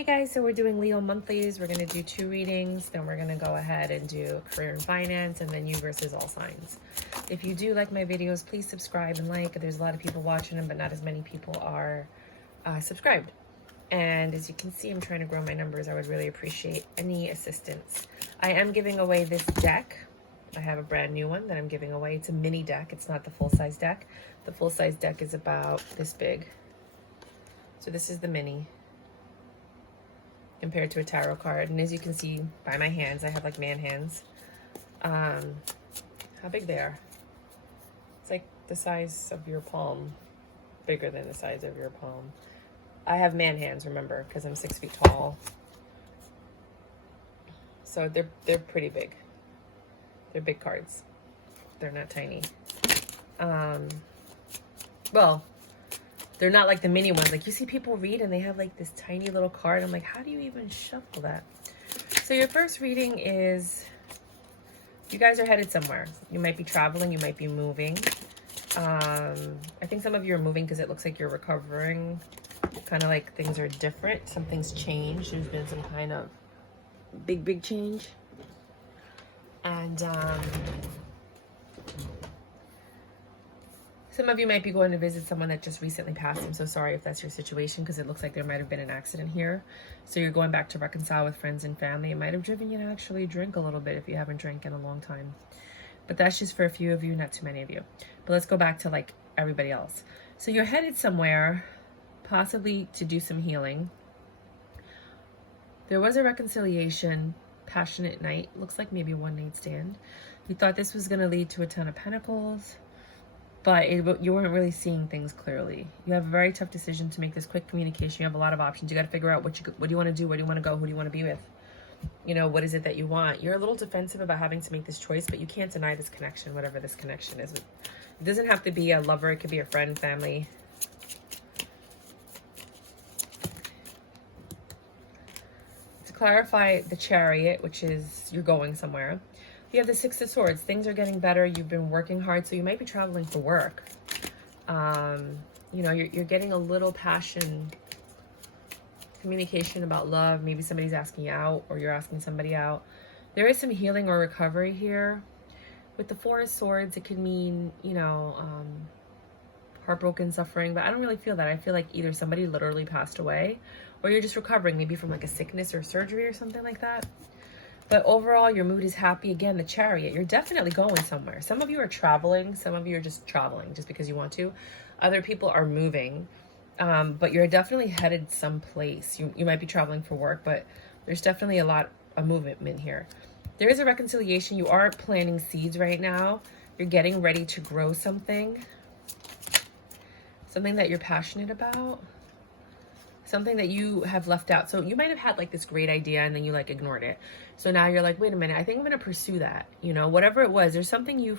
Hey guys, so we're doing Leo monthlies. We're going to do 2 readings, then we're going to go ahead and do career and finance, and then you versus all signs. If you do like my videos, please subscribe and like. There's a lot of people watching them, but not as many people are subscribed. And as you can see, I'm trying to grow my numbers. I would really appreciate any assistance. I am giving away this deck. I have a brand new one that I'm giving away. It's a mini deck. It's not the full-size deck. The full-size deck is about this big. So this is the mini compared to a tarot card. And as you can see by my hands, I have like man hands. How big they are. It's like the size of your palm, bigger than the size of your palm. I have man hands, remember, because I'm 6 feet tall. So they're pretty big. They're big cards. They're not tiny. Well, they're not like the mini ones. Like you see people read and they have like this tiny little card. I'm like, how do you even shuffle that? So your first reading is, you guys are headed somewhere. You might be traveling, you might be moving. I think some of you are moving because it looks like you're recovering. Kind of like things are different. Something's changed. There's been some kind of big change. And some of you might be going to visit someone that just recently passed. I'm so sorry if that's your situation, because it looks like there might have been an accident here. So you're going back to reconcile with friends and family. It might have driven you to actually drink a little bit if you haven't drank in a long time. But that's just for a few of you, not too many of you. But let's go back to like everybody else. So you're headed somewhere, possibly to do some healing. There was a reconciliation, passionate night. Looks like maybe a one-night stand. You thought this was going to lead to a 10 of Pentacles. But you weren't really seeing things clearly. You have a very tough decision to make. This quick communication. You have a lot of options. You got to figure out what do you want to do? Where do you want to go? Who do you want to be with? You know, what is it that you want? You're a little defensive about having to make this choice, but you can't deny this connection, whatever this connection is. It doesn't have to be a lover. It could be a friend, family. To clarify the Chariot, which is you're going somewhere. You have the 6 of Swords. Things are getting better. You've been working hard, so you might be traveling for work. You know, you're getting a little passion, communication about love. Maybe somebody's asking you out, or you're asking somebody out. There is some healing or recovery here. With the 4 of Swords, it could mean, you know, heartbroken, suffering, but I don't really feel that. I feel like either somebody literally passed away, or you're just recovering, maybe from like a sickness or surgery or something like that. But overall, your mood is happy. Again, the Chariot, you're definitely going somewhere. Some of you are traveling. Some of you are just traveling just because you want to. Other people are moving. But you're definitely headed someplace. You might be traveling for work, but there's definitely a lot of movement here. There is a reconciliation. You are planting seeds right now. You're getting ready to grow something. Something that you're passionate about. Something that you have left out. So you might have had like this great idea and then you like ignored it. So now you're like, wait a minute, I think I'm going to pursue that. You know, whatever it was, there's something you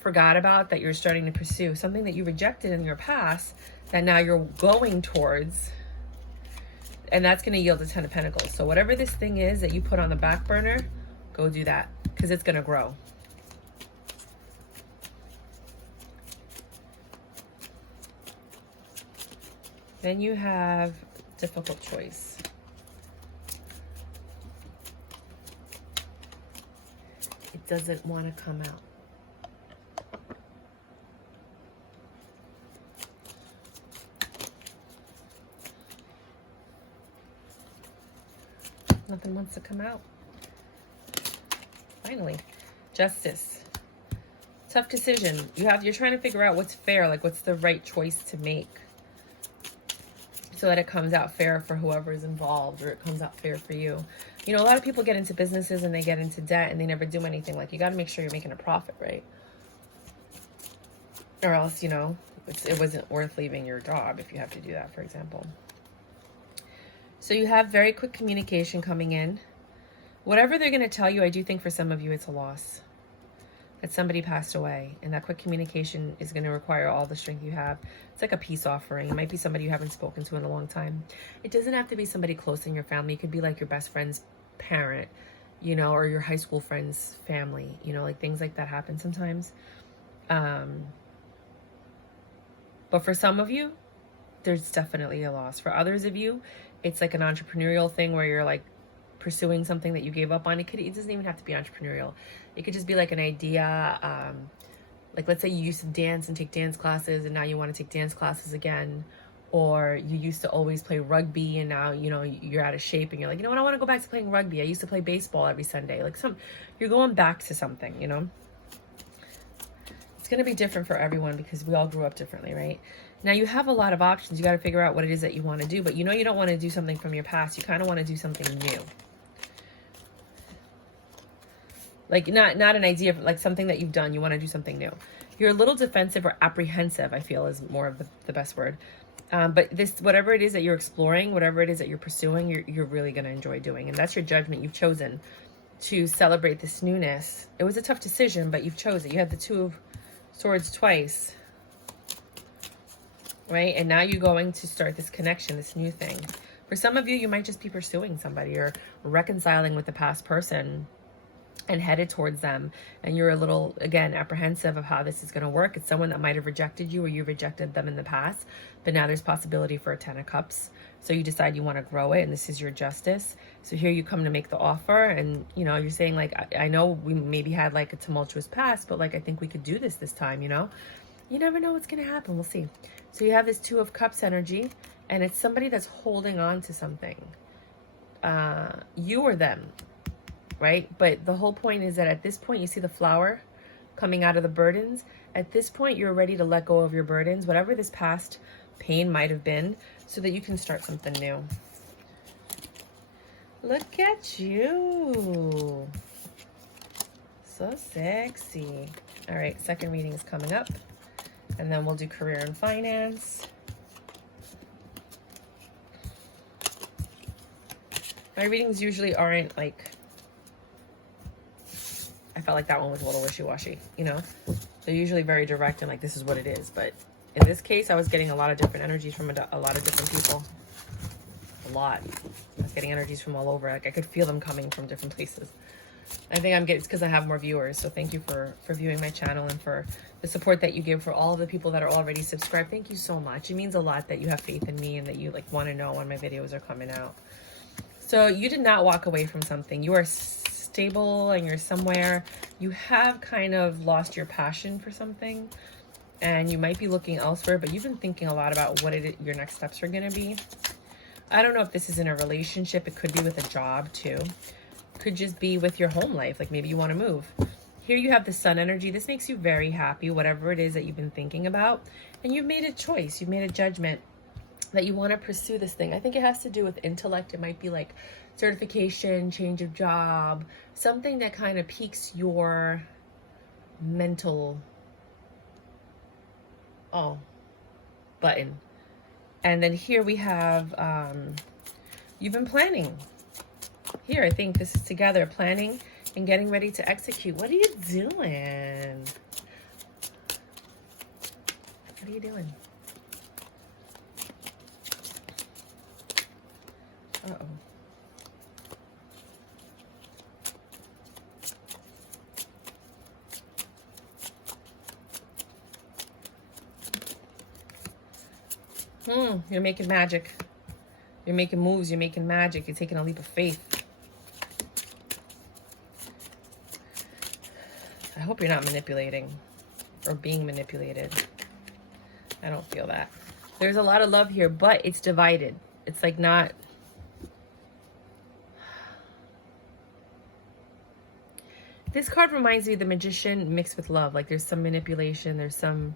forgot about that you're starting to pursue. Something that you rejected in your past that now you're going towards. And that's going to yield a 10 of Pentacles. So whatever this thing is that you put on the back burner, go do that because it's going to grow. Then you have difficult choice. It doesn't want to come out. Nothing wants to come out. Finally, Justice. Tough decision. You're trying to figure out what's fair, like what's the right choice to make, so that it comes out fair for whoever is involved, or it comes out fair for you. You know, a lot of people get into businesses and they get into debt and they never do anything. Like, you got to make sure you're making a profit, right? Or else, you know, it wasn't worth leaving your job if you have to do that, for example. So you have very quick communication coming in. Whatever they're going to tell you, I do think for some of you it's a loss. That somebody passed away, and that quick communication is going to require all the strength you have. It's like a peace offering. It might be somebody you haven't spoken to in a long time. It doesn't have to be somebody close in your family. It could be like your best friend's parent, you know, or your high school friend's family, you know, like things like that happen sometimes. But for some of you, there's definitely a loss. For others of you, it's like an entrepreneurial thing where you're like pursuing something that you gave up on. It doesn't even have to be entrepreneurial. It could just be like an idea. Like let's say you used to dance and take dance classes and now you want to take dance classes again. Or you used to always play rugby and now, you know, you're out of shape and you're like, you know what, I want to go back to playing rugby. I used to play baseball every Sunday. Like you're going back to something, you know. It's going to be different for everyone because we all grew up differently, right? Now you have a lot of options. You got to figure out what it is that you want to do, but you know you don't want to do something from your past. You kind of want to do something new. Like not an idea, like something that you've done. You want to do something new. You're a little defensive or apprehensive, I feel is more of the best word. But this, whatever it is that you're exploring, whatever it is that you're pursuing, you're really going to enjoy doing. And that's your judgment. You've chosen to celebrate this newness. It was a tough decision, but you've chosen. You had the Two of Swords twice. Right? And now you're going to start this connection, this new thing. For some of you, you might just be pursuing somebody or reconciling with the past person and headed towards them. And you're a little, again, apprehensive of how this is going to work. It's someone that might have rejected you or you rejected them in the past. But now there's possibility for a 10 of Cups. So you decide you want to grow it and this is your justice. So here you come to make the offer and, you know, you're saying like, I know we maybe had like a tumultuous past, but like, I think we could do this time, you know? You never know what's going to happen. We'll see. So you have this Two of Cups energy and it's somebody that's holding on to something. You or them, right? But the whole point is that at this point, you see the flower coming out of the burdens. At this point, you're ready to let go of your burdens, whatever this past pain might have been, so that you can start something new. Look at you. So sexy. All right, second reading is coming up. And then we'll do career and finance. My readings usually aren't like, I felt like that one was a little wishy-washy, you know? They're usually very direct and like, this is what it is. But in this case, I was getting a lot of different energies from a lot of different people. A lot. I was getting energies from all over. Like I could feel them coming from different places. I think I'm getting, it's because I have more viewers. So thank you for viewing my channel and for the support that you give for all of the people that are already subscribed. Thank you so much. It means a lot that you have faith in me and that you like want to know when my videos are coming out. So you did not walk away from something. You are stable and you're somewhere. You have kind of lost your passion for something and you might be looking elsewhere, but you've been thinking a lot about what your next steps are going to be. I don't know if this is in a relationship. It could be with a job too. Could just be with your home life. Like maybe you want to move. Here you have the Sun energy. This makes you very happy, whatever it is that you've been thinking about. And you've made a choice. You've made a judgment that you want to pursue this thing. I think it has to do with intellect. It might be like certification, change of job, something that kind of piques your mental button. And then here we have, you've been planning. Here, I think this is together, planning and getting ready to execute. What are you doing? What are you doing? Uh-oh. You're making magic. You're making moves. You're making magic. You're taking a leap of faith. I hope you're not manipulating or being manipulated. I don't feel that. There's a lot of love here, but it's divided. It's like not... This card reminds me of the Magician mixed with love. Like there's some manipulation. There's some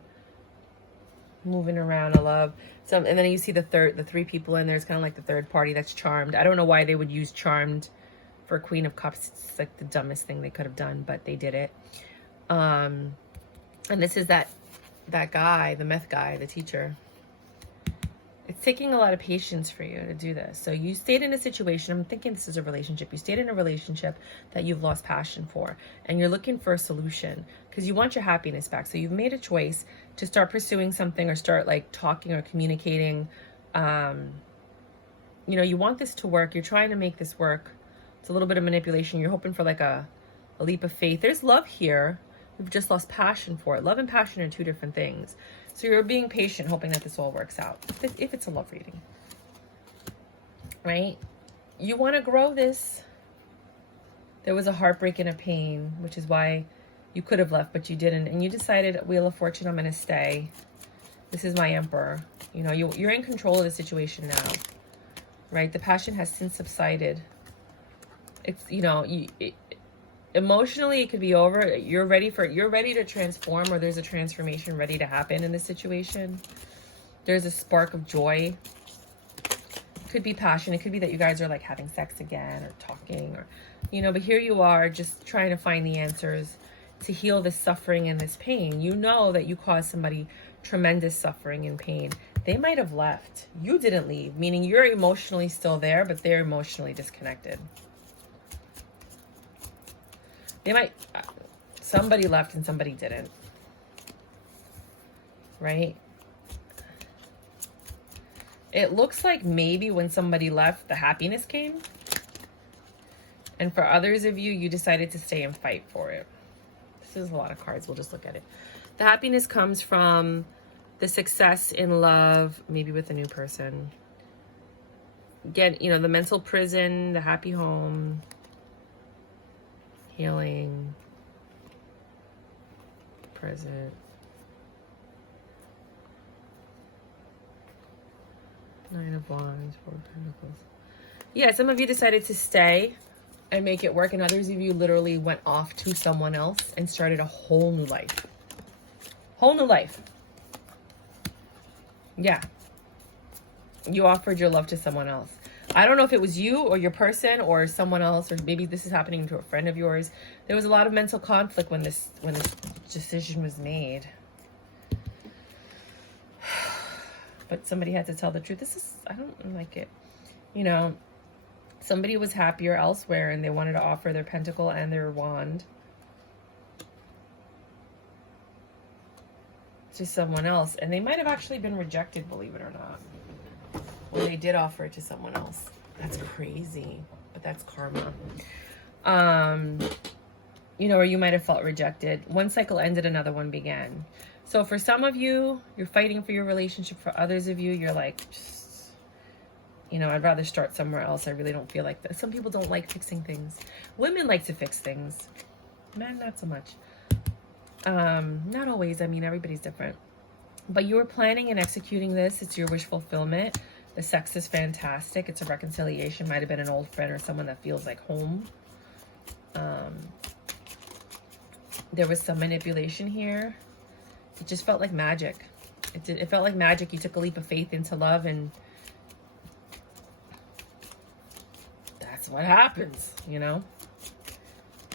moving around of love. And then you see the three people in there. It's kind of like the third party that's charmed. I don't know why they would use charmed for Queen of Cups. It's like the dumbest thing they could have done, but they did it. And this is that guy, the meth guy, the teacher. It's taking a lot of patience for you to do this. So you stayed in a situation, I'm thinking this is a relationship. You stayed in a relationship that you've lost passion for, and you're looking for a solution because you want your happiness back. So you've made a choice to start pursuing something or start like talking or communicating. You know, you want this to work. You're trying to make this work. It's a little bit of manipulation. You're hoping for like a leap of faith. There's love here. You've just lost passion for it. Love and passion are two different things. So you're being patient, hoping that this all works out, if it's a love reading. right? You want to grow this. There was a heartbreak and a pain, which is why you could have left, but you didn't. And you decided, Wheel of Fortune, I'm going to stay. This is my Emperor. You know, you're in control of the situation now, right? The passion has since subsided. It's, you know, emotionally it could be over. You're ready to transform, or there's a transformation ready to happen in this situation. There's a spark of joy. It could be passion. It could be that you guys are like having sex again or talking, or, you know, but here you are just trying to find the answers to heal this suffering and this pain. You know that you caused somebody tremendous suffering and pain. They might have left. You didn't leave, meaning you're emotionally still there, but they're emotionally disconnected. They might, somebody left and somebody didn't, right? It looks like maybe when somebody left, the happiness came. And for others of you, you decided to stay and fight for it. This is a lot of cards. We'll just look at it. The happiness comes from the success in love, maybe with a new person. Again, you know, the mental prison, the happy home, healing, present. Nine of Wands, Four of Pentacles. Yeah, some of you decided to stay and make it work, and others of you literally went off to someone else and started a whole new life. Whole new life. Yeah. You offered your love to someone else. I don't know if it was you or your person or someone else, or maybe this is happening to a friend of yours. There was a lot of mental conflict when this decision was made. But somebody had to tell the truth. I don't like it. You know, somebody was happier elsewhere and they wanted to offer their pentacle and their wand to someone else. And they might have actually been rejected, believe it or not, when they did offer it to someone else. That's crazy, but that's karma. You know, or you might have felt rejected. One cycle ended, another one began. So for some of you, you're fighting for your relationship. For others of you, you're like, you know, I'd rather start somewhere else. I really don't feel like that. Some people don't like fixing things. Women like to fix things. Men, not so much. Not always. I mean, everybody's different. But you were planning and executing this. It's your wish fulfillment. The sex is fantastic. It's a reconciliation. Might have been an old friend or someone that feels like home. There was some manipulation here. It just felt like magic. It felt like magic. You took a leap of faith into love, and that's what happens, you know?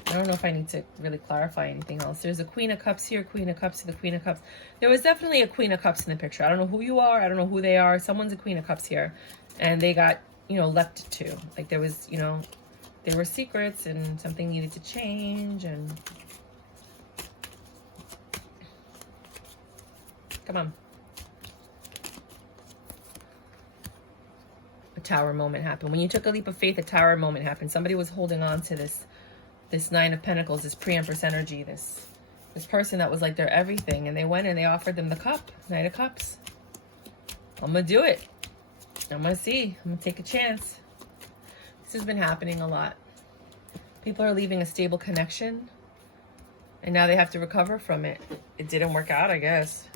I don't know if I need to really clarify anything else. There's a Queen of Cups here, Queen of Cups to the Queen of Cups. There was definitely a Queen of Cups in the picture. I don't know who you are. I don't know who they are. Someone's a Queen of Cups here. And they got, you know, left too. Like there was, you know, there were secrets and something needed to change, and come on. A tower moment happened. When you took a leap of faith, a tower moment happened. Somebody was holding on to this Nine of Pentacles, this pre-Empress energy, this person that was like their everything, and they went and they offered them the cup, Knight of Cups. I'm gonna do it. I'm gonna see. I'm gonna take a chance. This has been happening a lot. People are leaving a stable connection, and now they have to recover from it. It didn't work out, I guess.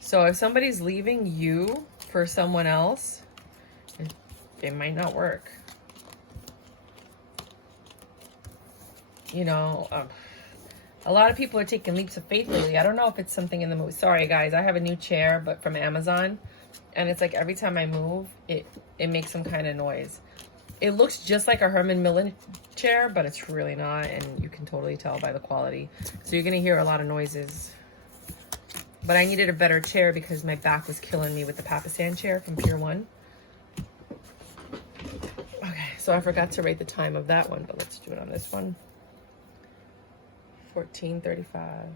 So if somebody's leaving you for someone else, it might not work. You know, a lot of people are taking leaps of faith lately. I don't know if it's something in the movie. Sorry, guys. I have a new chair, but from Amazon. And it's like every time I move, it makes some kind of noise. It looks just like a Herman Miller chair, but it's really not. And you can totally tell by the quality. So you're going to hear a lot of noises. But I needed a better chair because my back was killing me with the Papasan chair from Pier 1. Okay, so I forgot to rate the time of that one, but let's do it on this one. 14:35.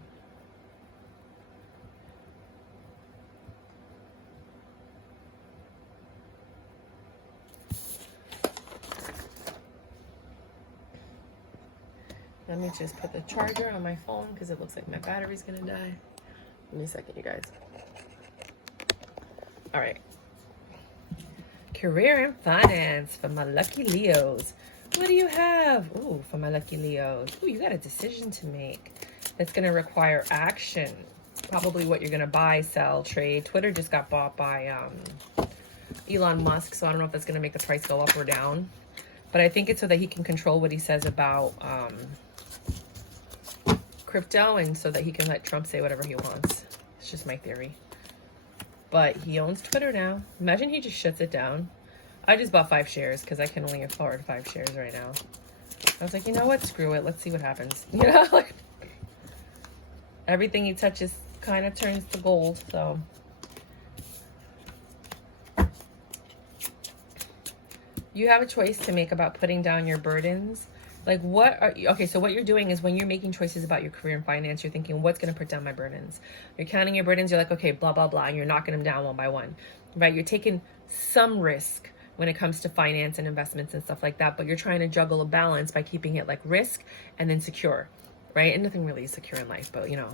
Let me just put the charger on my phone because it looks like my battery's gonna die. Give me a second, you guys. All right. career and finance for my lucky Leos. What do you have? Ooh, for my lucky Leos. Ooh, you got a decision to make that's going to require action. Probably what you're going to buy, sell, trade. Twitter just got bought by Elon Musk, so I don't know if that's going to make the price go up or down. But I think it's so that he can control what he says about crypto, and so that he can let Trump say whatever he wants. It's just my theory. But he owns Twitter now. Imagine he just shuts it down. I just bought 5 shares because I can only afford 5 shares right now. I was like, you know what? Screw it. Let's see what happens. You know, like everything he touches kind of turns to gold. So you have a choice to make about putting down your burdens. Like what are you, okay, so what you're doing is when you're making choices about your career and finance, you're thinking, what's going to put down my burdens? You're counting your burdens. You're like, okay, blah, blah, blah. And you're knocking them down one by one, right? You're taking some risk when it comes to finance and investments and stuff like that, but you're trying to juggle a balance by keeping it like risk and then secure, right? And nothing really is secure in life, but you know,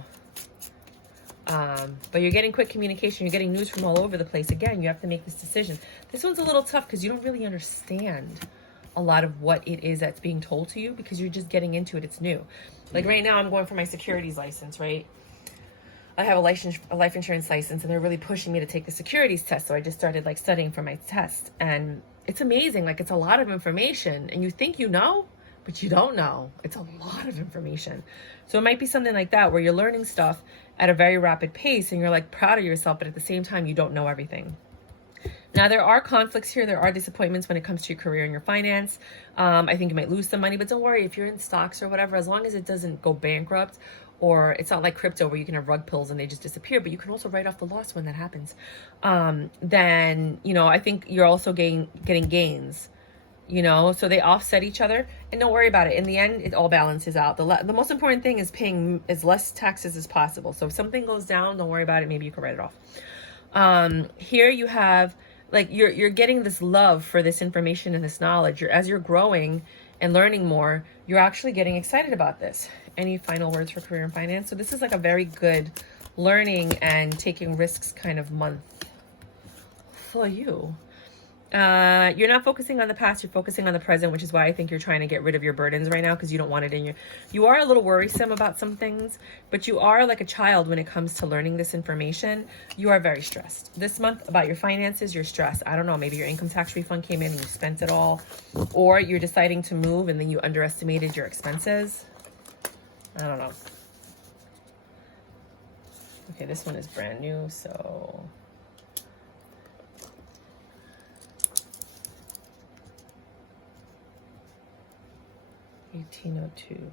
but you're getting quick communication. You're getting news from all over the place. Again, you have to make this decision. This one's a little tough because you don't really understand a lot of what it is that's being told to you because you're just getting into it. It's new. Like right now, I'm going for my securities license, right? I have a life insurance license, and they're really pushing me to take the securities test. So I just started like studying for my test, and it's amazing. Like it's a lot of information, and you think you know, but you don't know. It's a lot of information. So it might be something like that where you're learning stuff at a very rapid pace, and you're like proud of yourself, but at the same time, you don't know everything. Now, there are conflicts here. There are disappointments when it comes to your career and your finance. I think you might lose some money, but don't worry if you're in stocks or whatever, as long as it doesn't go bankrupt, or it's not like crypto where you can have rug pulls and they just disappear, but you can also write off the loss when that happens. Then, you know, I think you're also getting gains, you know, so they offset each other, and don't worry about it. In the end, it all balances out. The most important thing is paying as less taxes as possible. So if something goes down, don't worry about it. Maybe you can write it off. Here you have, like, you're getting this love for this information and this knowledge. As you're growing and learning more, you're actually getting excited about this. Any final words for career and finance? So this is like a very good learning and taking risks kind of month for you. You're not focusing on the past, you're focusing on the present, which is why I think you're trying to get rid of your burdens right now, because you don't want it in you are a little worrisome about some things, but you are like a child when it comes to learning this information. You are very stressed this month about your finances. You're stressed. I don't know, maybe your income tax refund came in and you spent it all, or you're deciding to move and then you underestimated your expenses. I don't know. Okay, this one is brand new, so 1802.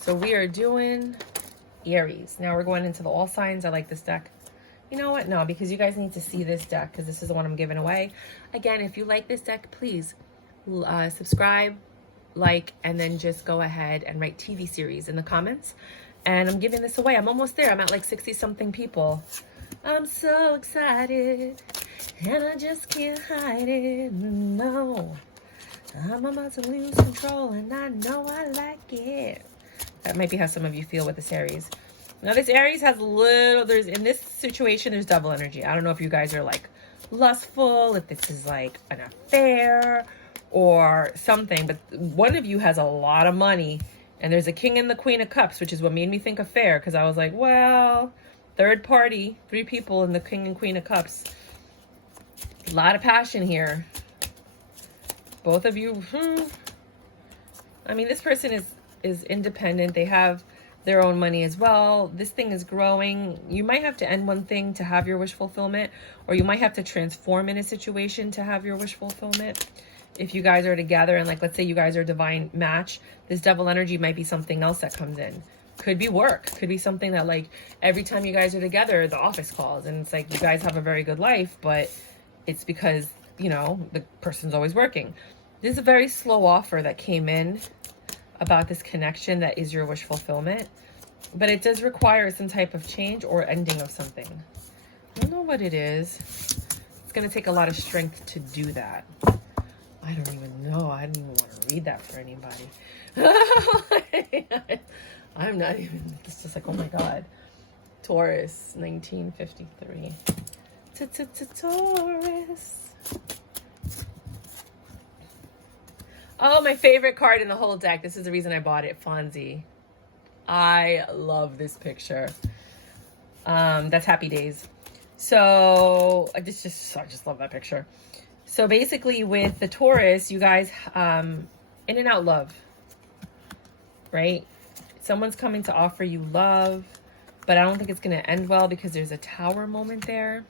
So we are doing Aries. Now we're going into the all signs. I like this deck. You know what? No, because you guys need to see this deck, because this is the one I'm giving away. Again, if you like this deck, please subscribe, like, and then just go ahead and write TV series in the comments. And I'm giving this away. I'm almost there. I'm at like 60 something people. I'm so excited, and I just can't hide it. No. I'm about to lose control, and I know I like it. That might be how some of you feel with this Aries. Now, this Aries has in this situation, there's double energy. I don't know if you guys are like lustful, if this is like an affair or something, but one of you has a lot of money, and there's a King and the Queen of Cups, which is what made me think affair, because I was like, well, third party, 3 people in the King and Queen of Cups. A lot of passion here. Both of you, I mean, this person is independent. They have their own money as well. This thing is growing. You might have to end one thing to have your wish fulfillment, or you might have to transform in a situation to have your wish fulfillment. If you guys are together and, like, let's say you guys are a divine match, this double energy might be something else that comes in. Could be work. Could be something that, like, every time you guys are together, the office calls, and it's like you guys have a very good life, but it's because, you know, the person's always working. This is a very slow offer that came in about this connection that is your wish fulfillment, but it does require some type of change or ending of something. I don't know what it is. It's going to take a lot of strength to do that. I don't even know. I don't even want to read that for anybody. I'm not even, it's just like, oh my God. Taurus, 1953. Taurus. Oh, my favorite card in the whole deck. This is the reason I bought it, Fonzie. I love this picture. That's Happy Days. So I just love that picture. So basically with the Taurus, you guys, in and out love, right? Someone's coming to offer you love, but I don't think it's going to end well because there's a Tower moment there.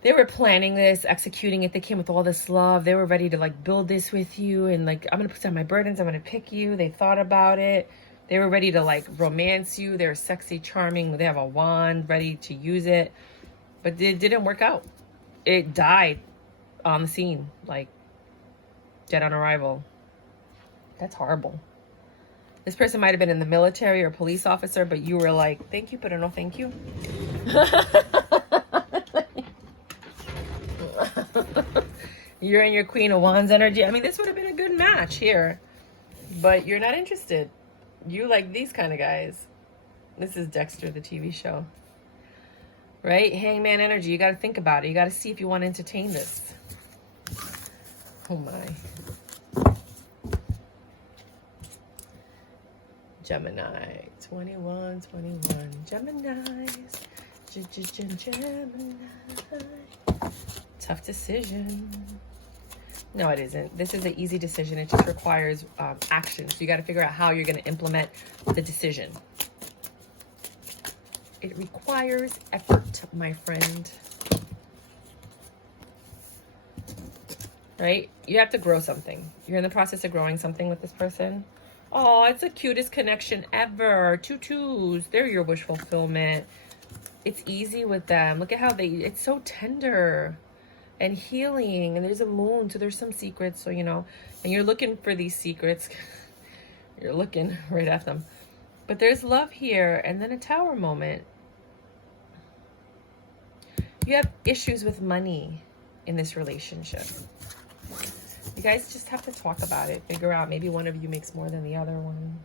They were planning this, executing it. They came with all this love. They were ready to like build this with you. And like, I'm going to put down my burdens. I'm going to pick you. They thought about it. They were ready to like romance you. They're sexy, charming. They have a wand ready to use it. But it didn't work out. It died on the scene. Like, dead on arrival. That's horrible. This person might have been in the military or police officer, but you were like, thank you, but no thank you. You're in your Queen of Wands energy. I mean, this would have been a good match here, but you're not interested. You like these kind of guys. This is Dexter, the TV show, right? Hangman energy. You got to think about it. You got to see if you want to entertain this. Oh my. Gemini, 21. Geminis. Gemini. Tough decision. No, it isn't. This is an easy decision. It just requires action. So you got to figure out how you're going to implement the decision. It requires effort, my friend. Right? You have to grow something. You're in the process of growing something with this person. Oh, it's the cutest connection ever. 2 2s. They're your wish fulfillment. It's easy with them. Look at how it's so tender and healing. And there's a moon, so there's some secrets. So, you know, and you're looking for these secrets. You're looking right at them. But there's love here. And then a Tower moment. You have issues with money in this relationship. You guys just have to talk about it. Figure out, maybe one of you makes more than the other one.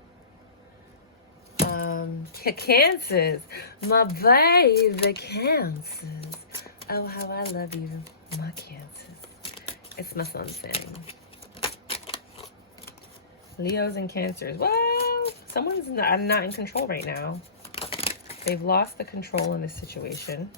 Cancers. My baby Cancers. Oh, how I love you, my Cancers. It's my son's thing. Leos and Cancers. Well, someone's not in control right now. They've lost the control in this situation.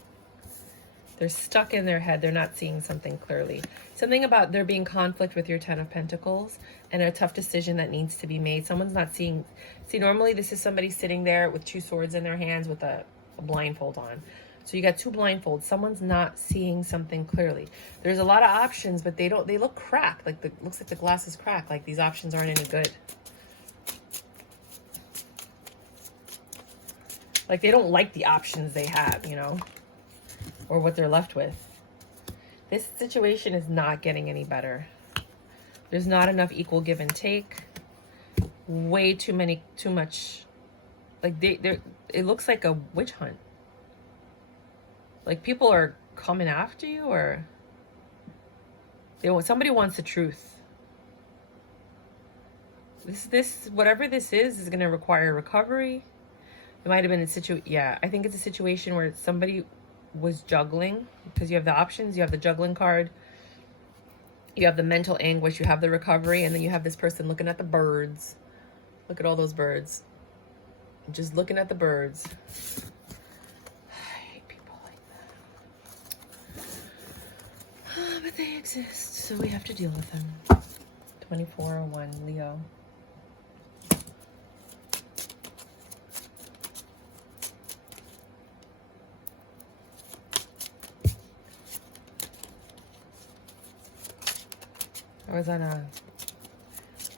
They're stuck in their head. They're not seeing something clearly. Something about there being conflict with your 10 of Pentacles and a tough decision that needs to be made. Someone's not seeing. See, normally this is somebody sitting there with 2 swords in their hands with a blindfold on. So you got 2 blindfolds. Someone's not seeing something clearly. There's a lot of options, but they look cracked. Like looks like the glass is cracked. Like these options aren't any good. Like they don't like the options they have, you know, or what they're left with. This situation is not getting any better. There's not enough equal give and take. Way too much. Like it looks like a witch hunt. Like people are coming after you, or somebody wants the truth. This whatever this is going to require recovery. It might have been I think it's a situation where somebody was juggling, because you have the options, you have the juggling card, you have the mental anguish, you have the recovery, and then you have this person looking at the birds. Look at all those birds. Just looking at the birds. I hate people like that. But they exist, so we have to deal with them. 24/1 Leo. I was on a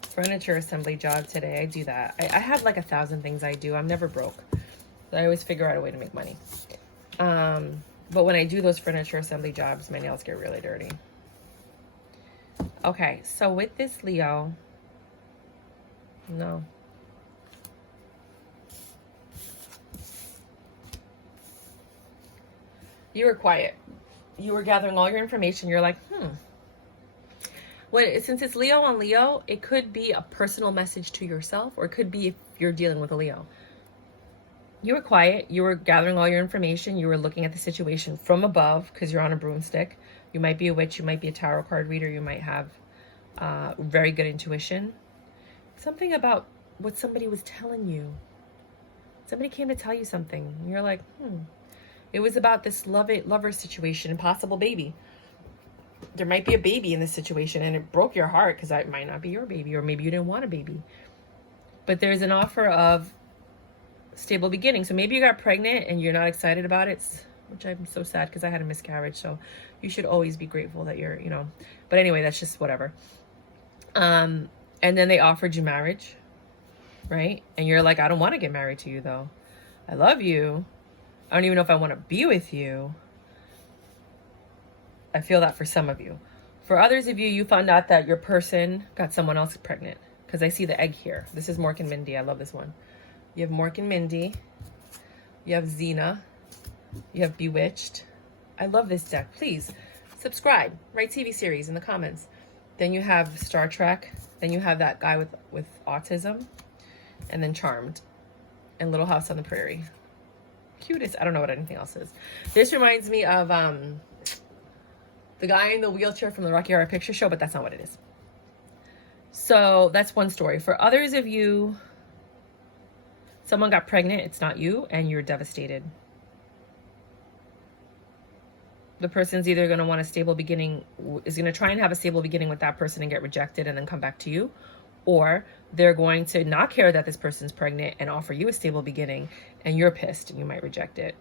furniture assembly job today. I do that. I have like 1,000 things I do. I'm never broke. I always figure out a way to make money. But when I do those furniture assembly jobs, my nails get really dirty. Okay, so with this Leo, no. You were quiet. You were gathering all your information. You're like, since it's Leo on Leo, it could be a personal message to yourself, or it could be if you're dealing with a Leo. You were quiet. You were gathering all your information. You were looking at the situation from above because you're on a broomstick. You might be a witch. You might be a tarot card reader. You might have very good intuition. Something about what somebody was telling you. Somebody came to tell you something. You're like, It was about this lover situation, impossible baby. There might be a baby in this situation, and it broke your heart because it might not be your baby, or maybe you didn't want a baby. But there's an offer of stable beginning. So maybe you got pregnant and you're not excited about it, which I'm so sad because I had a miscarriage. So you should always be grateful that you're, but anyway, that's just whatever. And then they offered you marriage, right? And you're like, I don't want to get married to you though. I love you. I don't even know if I want to be with you. I feel that for some of you. For others of you, you found out that your person got someone else pregnant. Because I see the egg here. This is Mork and Mindy. I love this one. You have Mork and Mindy. You have Xena. You have Bewitched. I love this deck. Please subscribe. Write TV series in the comments. Then you have Star Trek. Then you have that guy with autism. And then Charmed. And Little House on the Prairie. Cutest. I don't know what anything else is. This reminds me of the guy in the wheelchair from the Rocky Horror Picture Show, but that's not what it is. So that's one story. For others of you, someone got pregnant, it's not you, and you're devastated. The person's either going to want a stable beginning, is going to try and have a stable beginning with that person and get rejected and then come back to you. Or they're going to not care that this person's pregnant and offer you a stable beginning, and you're pissed and you might reject it.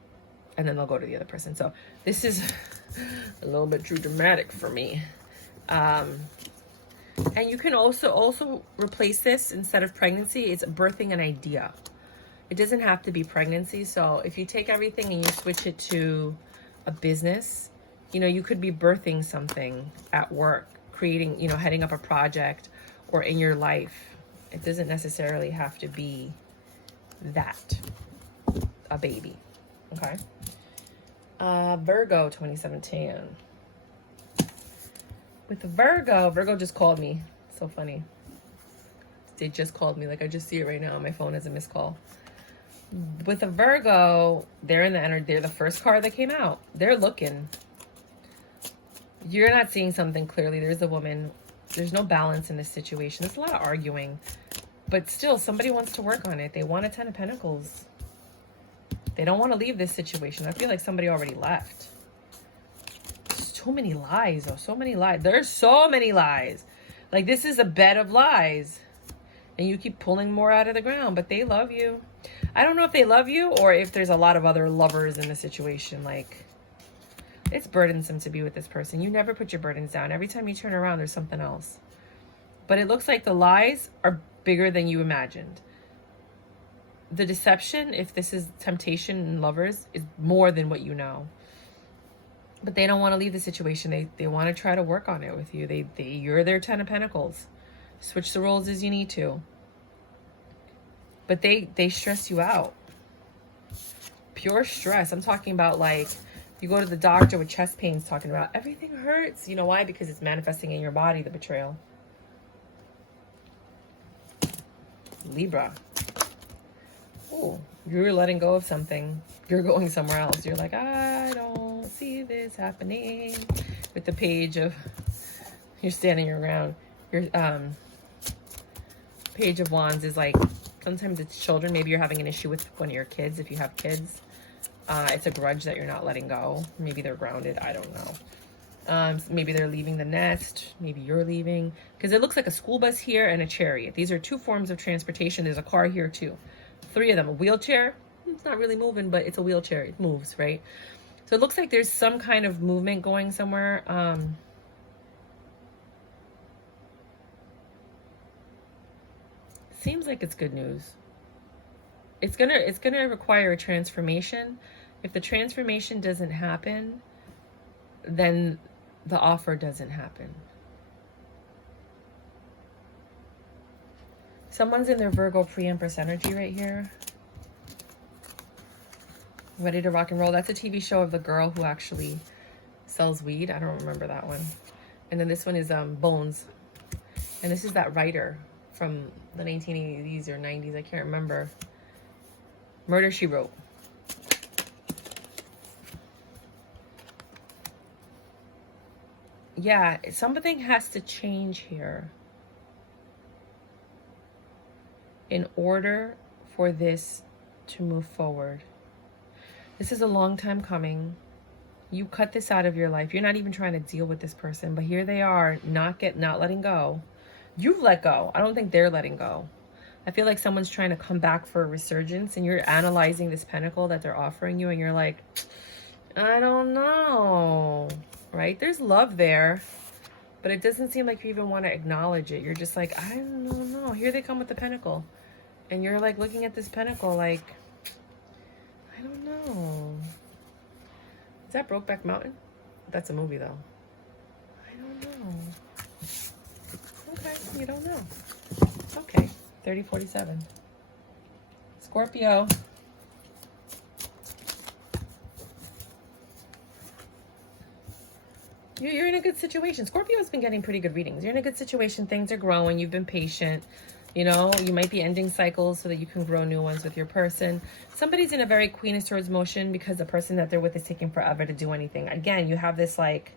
And then they'll go to the other person. So this is a little bit too dramatic for me. And you can also replace this instead of pregnancy. It's birthing an idea. It doesn't have to be pregnancy. So if you take everything and you switch it to a business, you could be birthing something at work, creating, heading up a project or in your life. It doesn't necessarily have to be that, a baby. Okay. Virgo 2017. With Virgo just called me. So funny. They just called me. Like, I just see it right now on my phone as a missed call. With a Virgo, they're in the energy. They're the first card that came out. They're looking. You're not seeing something clearly. There's a woman. There's no balance in this situation. There's a lot of arguing. But still, somebody wants to work on it. They want a 10 of Pentacles. They don't want to leave this situation. I feel like somebody already left. So many lies, though. So many lies. There's so many lies. Like, this is a bed of lies. And you keep pulling more out of the ground. But they love you. I don't know if they love you or if there's a lot of other lovers in the situation. Like, it's burdensome to be with this person. You never put your burdens down. Every time you turn around, there's something else. But it looks like the lies are bigger than you imagined. The deception, if this is temptation and lovers, is more than what you know. But they don't want to leave the situation. They want to try to work on it with you. You're their 10 of Pentacles. Switch the roles as you need to. But they stress you out. Pure stress. I'm talking about, like, you go to the doctor with chest pains, talking about everything hurts. You know why? Because it's manifesting in your body, the betrayal. Libra. Oh, you're letting go of something. You're going somewhere else. You're like, I don't see this happening. With the page of, you're standing your ground. Your Page of Wands is like, sometimes it's children. Maybe you're having an issue with one of your kids, if you have kids. It's a grudge that you're not letting go. Maybe they're grounded. I don't know. Maybe they're leaving the nest. Maybe you're leaving. Because it looks like a school bus here and a chariot. These are two forms of transportation. There's a car here too. 3 of them. A wheelchair. It's not really moving, but it's a wheelchair. It moves, right? So it looks like there's some kind of movement going somewhere. Seems like it's good news. It's gonna require a transformation. If the transformation doesn't happen, then the offer doesn't happen. Someone's in their Virgo pre-Empress energy right here. Ready to rock and roll. That's a TV show of the girl who actually sells weed. I don't remember that one. And then this one is Bones. And this is that writer from the 1980s or 90s. I can't remember. Murder, She Wrote. Yeah, something has to change here in order for this to move forward. This is a long time coming. You cut this out of your life. You're not even trying to deal with this person, but here they are, not letting go. You've let go. I don't think they're letting go. I feel like someone's trying to come back for a resurgence, and you're analyzing this pentacle that they're offering you, and you're like, I don't know, right? There's love there, but it doesn't seem like you even want to acknowledge it. You're just like, I don't know. Here they come with the pentacle, and you're like looking at this pentacle like, I don't know. Is that Brokeback Mountain? That's a movie, though. I don't know. Okay, you don't know. Okay, 3047. Scorpio. You're in a good situation. Scorpio has been getting pretty good readings. You're in a good situation. Things are growing. You've been patient. You know, you might be ending cycles so that you can grow new ones with your person. Somebody's in a very Queen of Swords motion because the person that they're with is taking forever to do anything. Again, you have this like,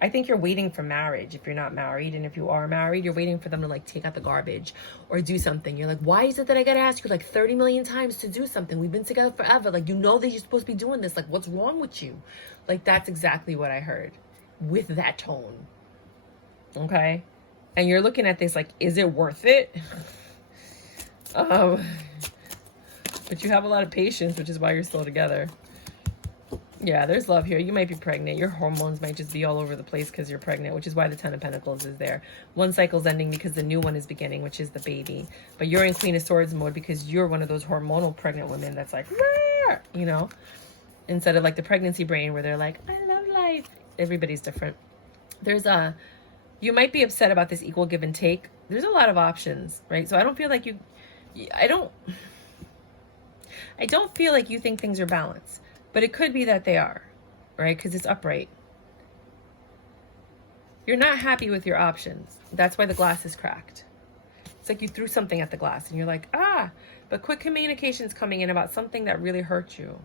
I think you're waiting for marriage if you're not married. And if you are married, you're waiting for them to like take out the garbage or do something. You're like, why is it that I got to ask you like 30 million times to do something? We've been together forever. Like, you know that you're supposed to be doing this. Like, what's wrong with you? Like, that's exactly what I heard with that tone. Okay. And you're looking at this like, is it worth it? But you have a lot of patience, which is why you're still together. Yeah, there's love here. You might be pregnant. Your hormones might just be all over the place because you're pregnant, which is why the Ten of Pentacles is there. One cycle's ending because the new one is beginning, which is the baby. But you're in Queen of Swords mode because you're one of those hormonal pregnant women that's like, rah! You know, instead of like the pregnancy brain where they're like, I love life. Everybody's different. You might be upset about this equal give and take. There's a lot of options, right? So I don't feel like I don't feel like you think things are balanced, but it could be that they are, right? Because it's upright. You're not happy with your options. That's why the glass is cracked. It's like you threw something at the glass and you're like, but quick communication's coming in about something that really hurt you.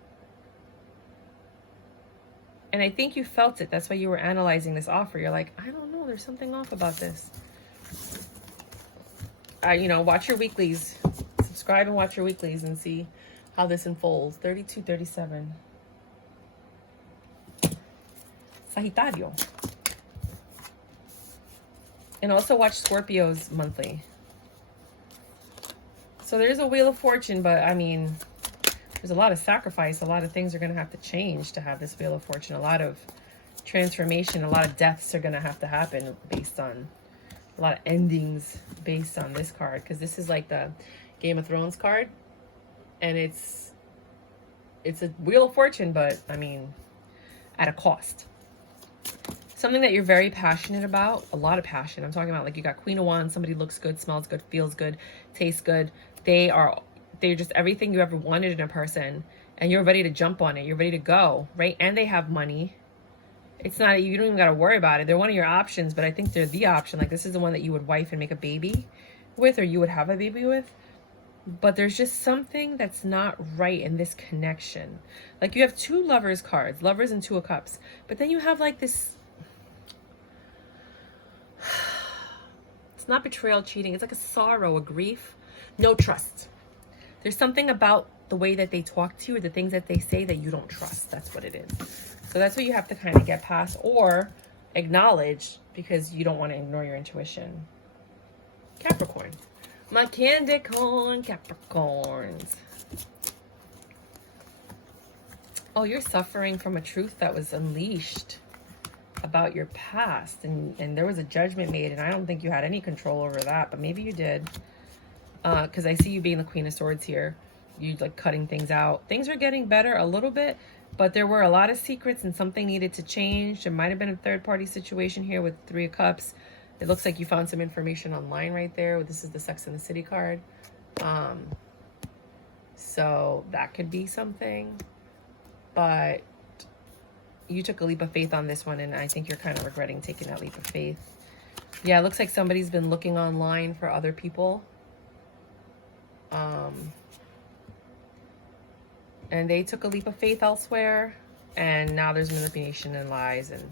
And I think you felt it. That's why you were analyzing this offer. You're like, I don't know. There's something off about this. Watch your weeklies. Subscribe and watch your weeklies and see how this unfolds. 3237. Sagittario. And also watch Scorpio's monthly. So there's a Wheel of Fortune, but I mean, there's a lot of sacrifice. A lot of things are going to have to change to have this Wheel of Fortune. A lot of transformation. A lot of deaths are going to have to happen based on a lot of endings based on this card. Because this is like the Game of Thrones card. And it's a Wheel of Fortune, but I mean, at a cost. Something that you're very passionate about. A lot of passion. I'm talking about like you got Queen of Wands. Somebody looks good, smells good, feels good, tastes good. They're just everything you ever wanted in a person, and you're ready to jump on it. You're ready to go, right? And they have money. It's not, you don't even got to worry about it. They're one of your options, but I think they're the option. Like this is the one that you would wife and make a baby with, or you would have a baby with. But there's just something that's not right in this connection. Like you have two Lovers cards, Lovers and Two of Cups. But then you have like this, it's not betrayal, cheating. It's like a sorrow, a grief, no trust. There's something about the way that they talk to you or the things that they say that you don't trust. That's what it is. So that's what you have to kind of get past or acknowledge because you don't want to ignore your intuition. Capricorn. My candy corn Capricorns. Oh, you're suffering from a truth that was unleashed about your past. And there was a judgment made, and I don't think you had any control over that, but maybe you did. Because I see you being the Queen of Swords here. You like cutting things out. Things are getting better a little bit, but there were a lot of secrets and something needed to change. There might have been a third-party situation here with Three of Cups. It looks like you found some information online right there. This is the Sex and the City card. So that could be something. But you took a leap of faith on this one, and I think you're kind of regretting taking that leap of faith. Yeah, it looks like somebody's been looking online for other people. And they took a leap of faith elsewhere, and now there's manipulation and lies, and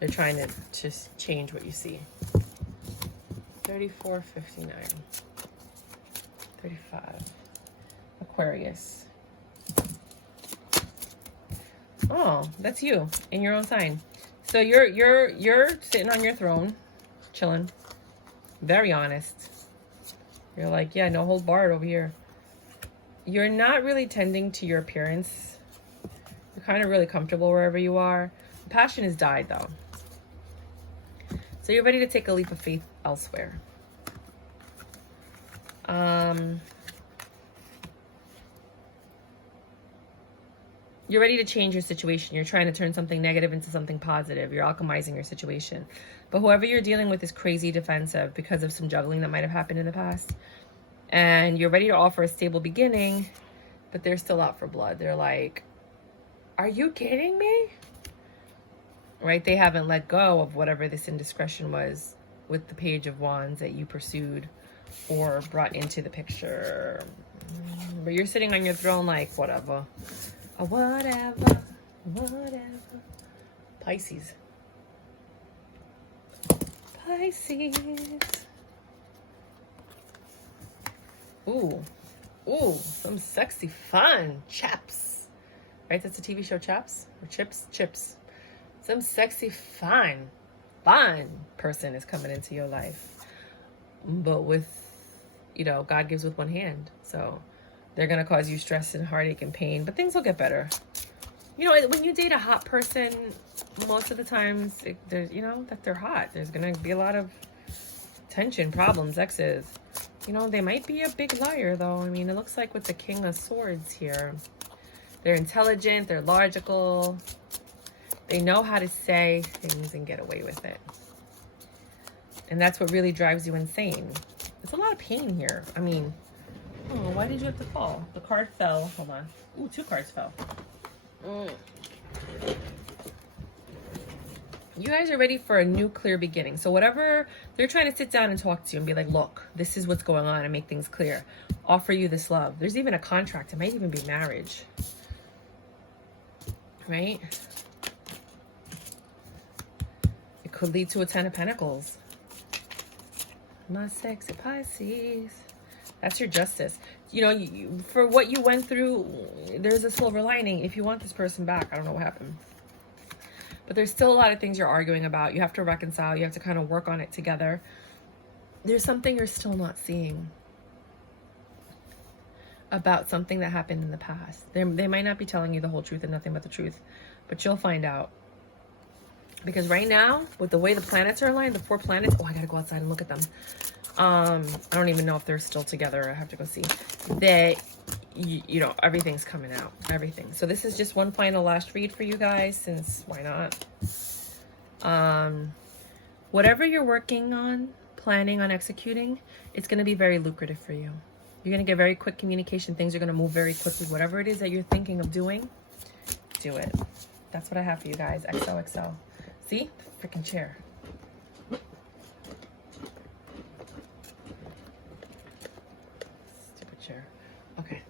They're trying to just change what you see. 3459. 35. Aquarius. Oh, that's you in your own sign. So you're sitting on your throne, chilling, very honest. You're like, yeah, no hold barred over here. You're not really tending to your appearance. You're kind of really comfortable wherever you are. The passion has died though. So you're ready to take a leap of faith elsewhere. You're ready to change your situation. You're trying to turn something negative into something positive. You're alchemizing your situation. But whoever you're dealing with is crazy defensive because of some juggling that might have happened in the past. And you're ready to offer a stable beginning, but they're still out for blood. They're like, are you kidding me? Right? They haven't let go of whatever this indiscretion was with the Page of Wands that you pursued or brought into the picture. But you're sitting on your throne like, whatever. Whatever. Pisces. Pisces. Ooh, some sexy fun chaps. Right, that's a TV show, Chaps? Or Chips. Some sexy fun person is coming into your life. But with, God gives with one hand. So they're going to cause you stress and heartache and pain, but things will get better. When you date a hot person, most of the times, that they're hot. There's going to be a lot of tension, problems, exes. They might be a big liar, though. I mean, it looks like with the King of Swords here, they're intelligent, they're logical. They know how to say things and get away with it. And that's what really drives you insane. There's a lot of pain here. I mean, why did you have to fall? The card fell. Hold on. Ooh, 2 cards fell. You guys are ready for a new clear beginning. So whatever, they're trying to sit down and talk to you and be like, look, this is what's going on and make things clear. Offer you this love. There's even a contract. It might even be marriage. Right? It could lead to a 10 of Pentacles. My sexy Pisces. That's your justice. For what you went through, there's a silver lining. If you want this person back, I don't know what happened. But there's still a lot of things you're arguing about. You have to reconcile. You have to kind of work on it together. There's something you're still not seeing about something that happened in the past. They might not be telling you the whole truth and nothing but the truth, but you'll find out. Because right now, with the way the planets are aligned, the 4 planets, I gotta go outside and look at them. I don't even know if they're still together. I have to go see. Everything's coming out. Everything. So this is just one final last read for you guys, since why not? Whatever you're working on, planning on executing, it's going to be very lucrative for you. You're going to get very quick communication. Things are going to move very quickly. Whatever it is that you're thinking of doing, do it. That's what I have for you guys. XOXO. See? The freaking chair. Stupid chair. Okay.